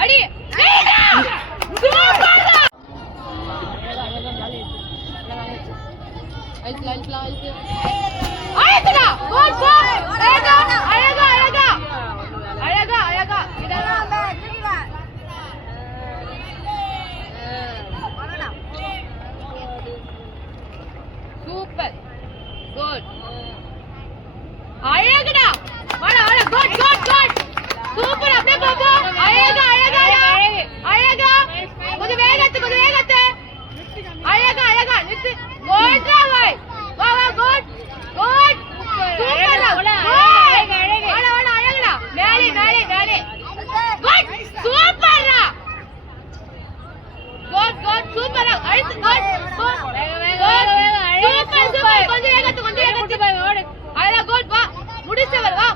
அடி அழகா good good அழகா அழகா அழகா அழகா அழகா சூப்பர் குட் அழகுடா வாடா வாடா குட் குட் குட் சூப்பர் அப்படியே பாப்பா அழகா அழகா அழகா கொஞ்சம் வேகத்து அழகா அழகா நித்து கோல்டா வை வா வா குட் குட் சூப்பர் அழகா அழகா வாடா வாடா அழகுடா மேலே குட் சூப்பர்டா குட் குட் சூப்பரா அழுத்து குட் சூப்பர் சூப்பர் கொஞ்சம் வேகத்து ஓடு அழகா குட் வா முடிச்சவர் வா